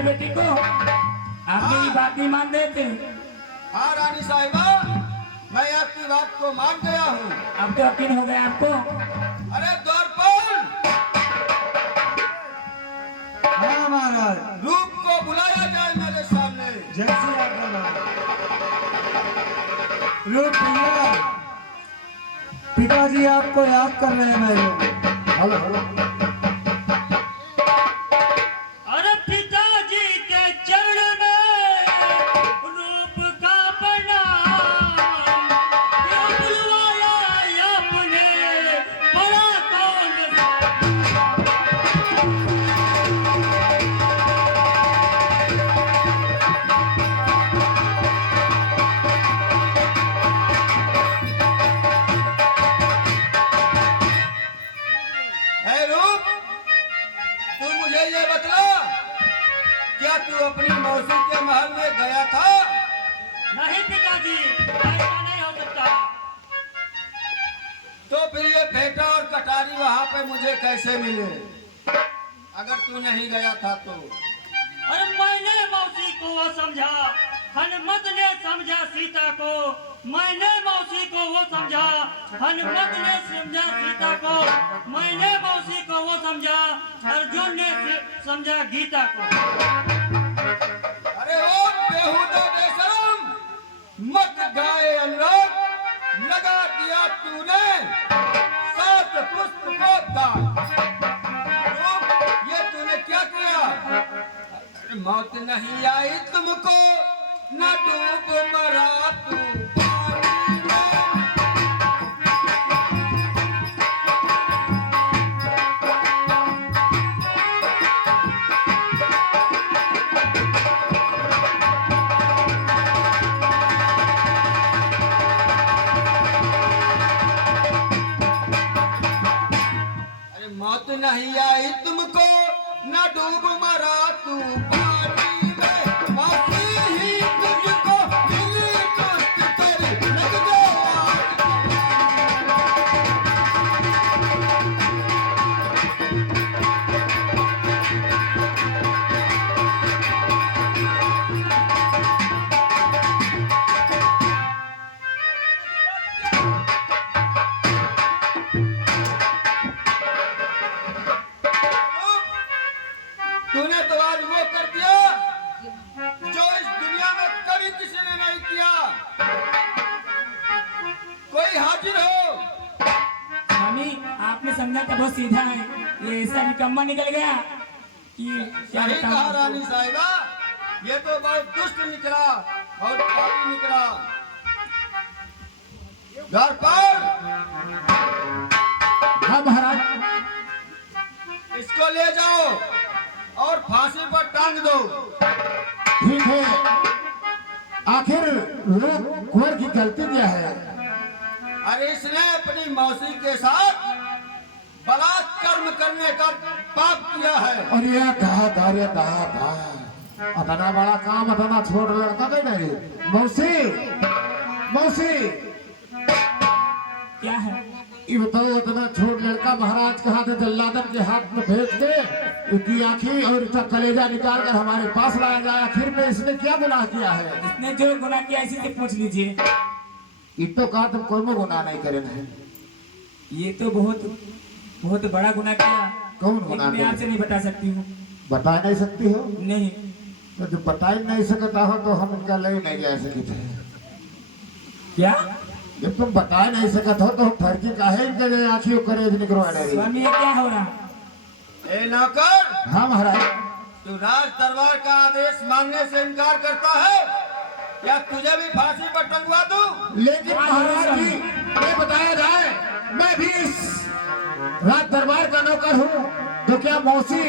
मेरे बेटी को? आप मेरी बात नहीं मान रहे थे। हाँ रानी साहिबा, मैं आपकी बात को मान गया हूँ। अब तो यकीन हो गया आपको? अरे द्वारपाल, हाँ महाराज, रूप को बुलाया जाए मेरे सामने। जैसे आप बोलो। रूप भैया, पिताजी आपको याद कर रहे हैं मेरे। Hello hello. अरे पिताजी के चरण में रूप का प्रणाम, क्यों बुलवाया आपने, बड़ा कौन? है रूप, तू मुझे ये बतला, क्या तू अपनी मौसी के महल में गया था? नहीं पिताजी, ऐसा नहीं हो सकता। तो फिर ये फेटा और कटारी वहां पे मुझे कैसे मिले, अगर तू नहीं गया था तो? अरे मैंने मौसी को वो समझा, हनुमत ने समझा सीता को। मैंने मौसी को वो समझा, हनुमत ने समझा सीता को। मैंने मौसी को वो समझा, अर्जुन ने समझा गीता को। अरे ओ बेहुदा बेशरम, मत गाए अनुराग, लगा दिया तूने सात पुष्प को दाग। ये तूने क्या किया? अरे मौत नहीं आई तुमको, न डूब मरा तू पानी में। अरे मौत नहीं आई तुमको, न डूब मरा तू पानी में। मौसी ही तुझको मिली दुष्ट तेरी, लग गया। तूने तो आज वो कर दिया जो इस दुनिया में कभी किसी ने नहीं किया। कोई हाजिर हो? स्वामी, आपने समझा तो बहुत सीधा है, ये ऐसा निकम्मा निकल गया कि क्या सही कहा बताऊं। रानी साहिबा, ये तो बहुत दुष्ट निकला, बहुत पापी निकला। द्वारपाल, हाँ महाराज। इसको ले जाओ और फांसी पर टांग दो। ठीक है, आखिर लोग कुंवर की गलती क्या है? अरे इसने अपनी मौसी के साथ बलात्कार करने का पाप किया है। और ये कहा धारे कहा था, अपना बड़ा काम अपना छोड़ लड़का दे नहीं। मौसी, मौसी, क्या है? ये बताओ, इतना छोट लड़का महाराज के हाथ जल्लादन के हाथ में भेज के उसकी आंखें और इसका कलेजा निकाल कर हमारे पास लाया गया। आखिर में इसने क्या गुनाह किया है? इसने जो गुनाह किया इसी से पूछ लीजिए। ये तो कहा तुम कोई में गुनाह नहीं करे नहीं। ये तो बहुत बहुत बड़ा गुनाह किया। कौन लेकिन गुनाह मैं किया? आपसे नहीं बता सकती हूँ। बता नहीं सकती हो? नहीं। तो जो बता ही नहीं सकता हो तो हम इनका ले नहीं जा सकते। क्या? जब तुम बता नहीं सकत हो तो हम फर्जी काहे इनके आंखियों करे निकलवा रहे? स्वामी, ये क्या हो रहा? ए नौकर, हाँ महाराज। तू राज दरबार का आदेश मानने से इनकार करता है, या तुझे भी फांसी पर टंगवा दूं? लेकिन महाराज जी, ये बताया जाए, मैं भी इस राज दरबार का नौकर हूँ, तो क्या मौसी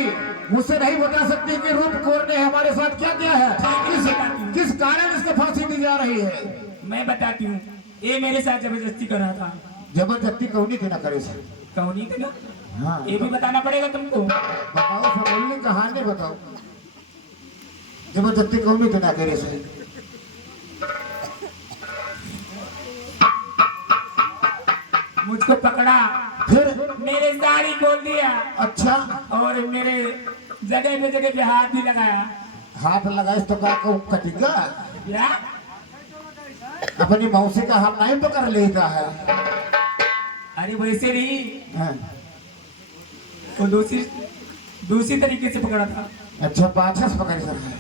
मुझसे नहीं बता सकती कि रूप कौर ने हमारे साथ क्या किया है? किस कारण इसको फांसी दी जा रही है? मैं बताती हूँ। ये मेरे साथ जबरदस्ती कर रहा था। जबरदस्ती कौनी थी ना करे सर? कौनी थी ना? हाँ, ये भी बताना पड़ेगा तुमको। बताओ, समझने कहानी बताओ। जबरदस्ती कौनी थी ना करे सर? मुझको पकड़ा, फिर? मेरे साड़ी खोल दिया अच्छा, और मेरे जगह पे हाथ भी लगाया। हाथ लगाइस तो का कटेगा। क्या? अपनी मौसी का हाथ नहीं पकड़ लेता है। अरे वैसे नहीं, हाँ। वो दूसरी तरीके से पकड़ा था। अच्छा पाछा से पकड़ सकता है।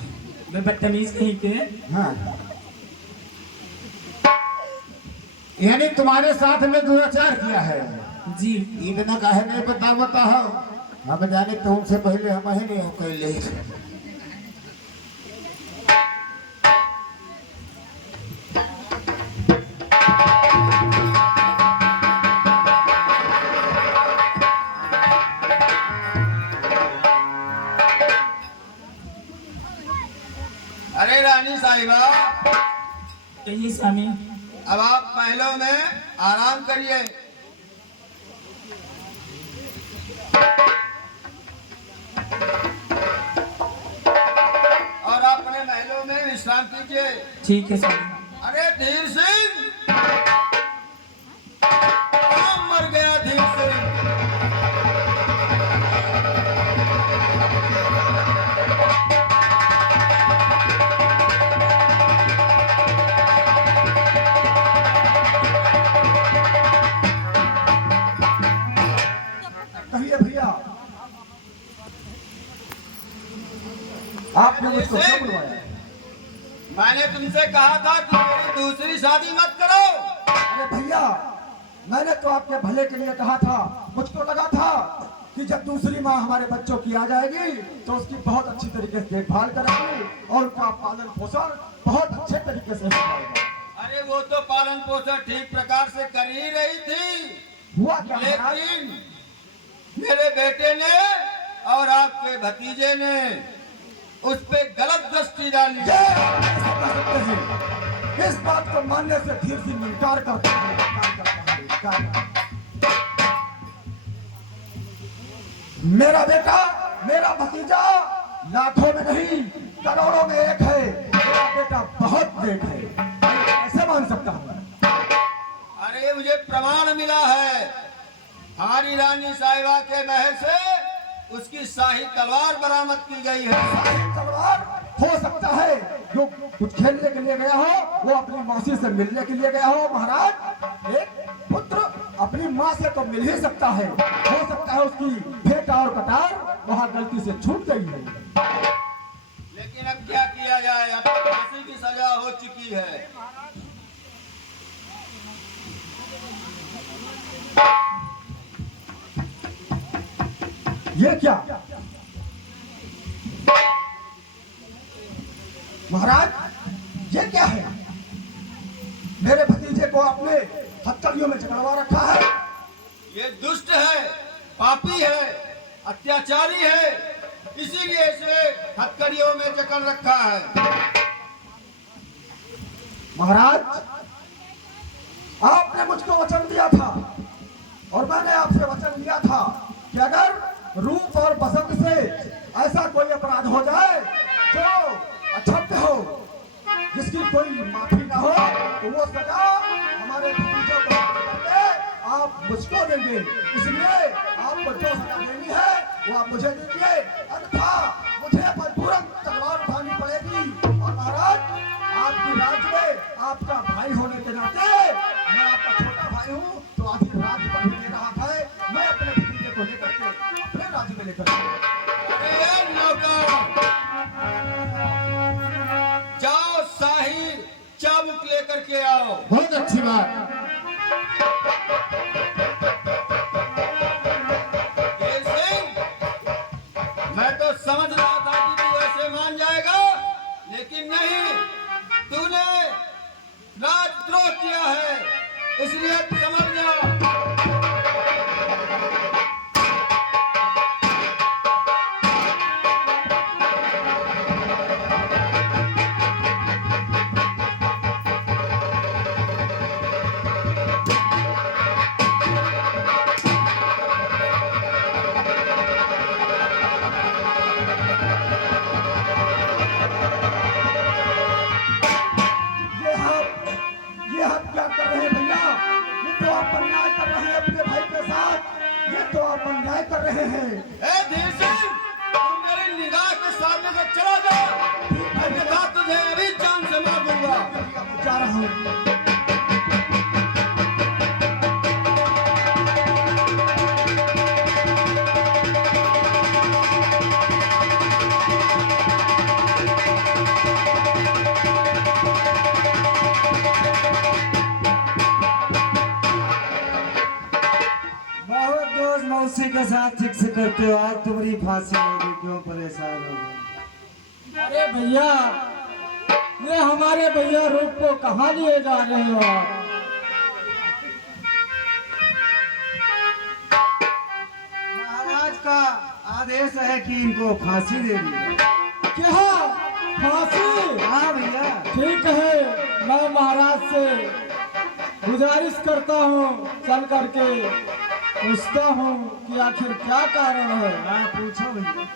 मैं बदतमीज कहीं के। हाँ। यानी तुम्हारे साथ में दुराचार किया है। जी। इतना काहे नहीं बता हो, हम जाने तुमसे पहले हम ही नहीं हो कैले। अरे रानी साहिबा, कहिए स्वामी। अब आप महलों में आराम करिए। और अपने महलों में विश्राम कीजिए। ठीक है स्वामी। अरे धीर सिंह, कहाँ मर गया धीर सिंह? कहिए भैया, आपने मुझको क्यों बुलवाया? मैंने तुमसे कहा था कि मेरी दूसरी शादी मत करो। अरे भैया, मैंने तो आपके भले के लिए कहा था। मुझको लगा था कि जब दूसरी माँ हमारे बच्चों की आ जाएगी तो उसकी बहुत अच्छी तरीके से देखभाल करेगी और उनका पालन पोषण बहुत अच्छे तरीके से हो जाएगा। अरे वो तो पालन पोषण ठीक प्रकार से कर ही रही थी, हुआ क्या महाराज? लेकिन मेरे बेटे ने और आपके भतीजे ने उस पे गलत दृष्टि डाली। ये आप कैसे कह सकते हैं? इस बात को मानने से धीर सिंह इनकार करते हैं। मेरा बेटा, मेरा भतीजा लाखों में नहीं करोड़ों में एक है। मेरा बेटा बहुत नेक है, कैसे मान सकता हूँ? अरे मुझे प्रमाण मिला है, हमारी रानी साहिबा के महल से उसकी शाही तलवार बरामद की गई है। शाही तलवार हो सकता है, जो कुछ खेलने के लिए गया हो वो अपनी मौसी से मिलने के लिए गया हो। महाराज, एक पुत्र अपनी माँ से तो मिल ही सकता है, हो सकता है उसकी फेटा और कटार वहाँ गलती से छूट गई है। लेकिन अब क्या किया जाए, अब तो फांसी की सजा हो चुकी है। ये क्या महाराज, ये क्या है? मेरे भतीजे को आपने हथकड़ियों में जकड़वा रखा है। ये दुष्ट है, पापी है, अत्याचारी है, इसीलिए इसे हथकड़ियों में जकड़ रखा है। महाराज, आपने मुझको वचन दिया था और मैंने आपसे वचन लिया था कि अगर रूप और पसंद से ऐसा कोई अपराध हो जाए जो अक्षम्य हो, जिसकी कोई माफी ना हो, तो वो सजा हमारे भतीजों को करके आप मुझको देंगे। इसलिए आपको जो सजा देनी है वो आप मुझे दीजिए, अन्यथा मुझे मजबूरन तलवार उठानी पड़ेगी। और महाराज, आपकी राज्य में आपका भाई होने के नाते मैं आपका छोटा भाई हूँ, तो आधी राज्य पर भी मेरा हाथ है। मैं अपने भतीजे को लेकर के अपने राज्य में लेकर अरे नौकर, जाओ शाही चाबुक लेकर के आओ। बहुत अच्छी बात। देव सिंह, मैं तो समझ रहा था कि तू ऐसे मान जाएगा, लेकिन नहीं, तूने राजद्रोह किया है, इसलिए समझ जा। ये हम क्या कर रहे हैं भैया? ये तो आप अन्याय कर रहे हैं अपने भाई के साथ। ये तो आप अन्याय कर रहे हैं। धीर सिंह, तुम मेरी निगाह के सामने से चला जा। रहा हूँ। बहुत दोस्त मौसी के साथ ठीक से करते हो, आज तुम्हारी फांसी होगी, क्यों परेशान हो गए? अरे भैया, ये हमारे भैया रूप को कहाँ लिए जा रहे हो आप? महाराज का आदेश है कि इनको फांसी दे दी। क्या फांसी? हाँ भैया। ठीक है, मैं महाराज से गुजारिश करता हूँ, चल करके पूछता हूँ कि आखिर क्या कारण है। हाँ पूछो भैया।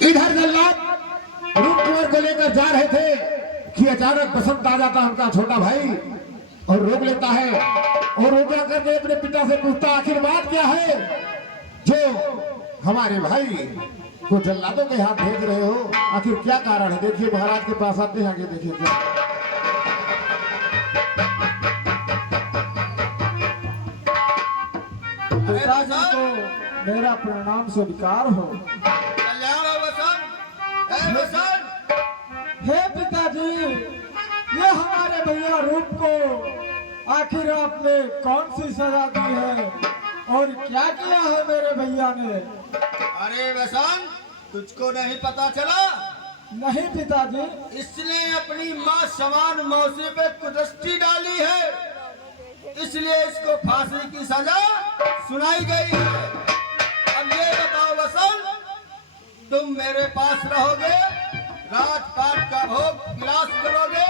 इधर जल्लाद रूप कुंवर को लेकर जा रहे थे कि अचानक बसंत आ जाता है उनका छोटा भाई और रोक लेता है, और रोक जाकर के अपने पिता से पूछता आखिर बात क्या है जो हमारे भाई को जल्लादों के हाथ भेज रहे हो, आखिर क्या कारण है। देखिए महाराज के पास आते हैं, आगे देखिए क्या। पिताजी को मेरा प्रणाम स्वीकार हो। कल्याण हो बसंत। ए बसंत। हे पिताजी, ये हमारे भैया रूप को आखिर आपने कौन सी सजा दी है और क्या किया है मेरे भैया ने? अरे बसंत, तुझको नहीं पता चला? नहीं पिताजी। इसने अपनी माँ समान मौसी पे कुदृष्टि डाली है, इसलिए इसको फांसी की सजा सुनाई गई है। अब ये बताओ बसंत, तुम मेरे पास रहोगे, राजपाट का भोग विलास करोगे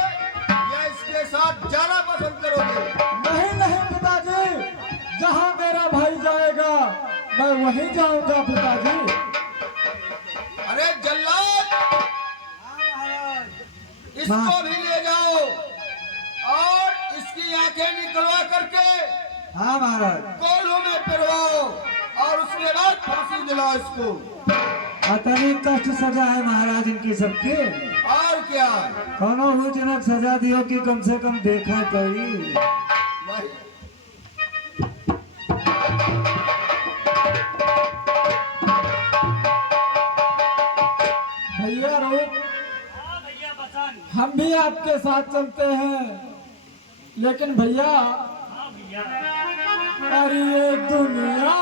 या इसके साथ जाना पसंद करोगे? नहीं नहीं पिताजी, जहाँ मेरा भाई जाएगा मैं वहीं जाऊंगा पिताजी। अरे जल्लाद, इसको भी ले जाओ और इसकी आंखें निकलवा करके हाँ महाराज। कोल्हू में पिरवाओ और उसके बाद फांसी दिलाओ इसको। अतनी कष्ट सजा है महाराज इनकी सबकी। और क्या? कोनो हुजनक सजा दियो कि कम से कम देखा करी। वही। भैया रूप, हाँ भैया बसंत। हम भी आपके साथ चलते हैं, लेकिन भैया हाँ भैया। अरे ये दुनिया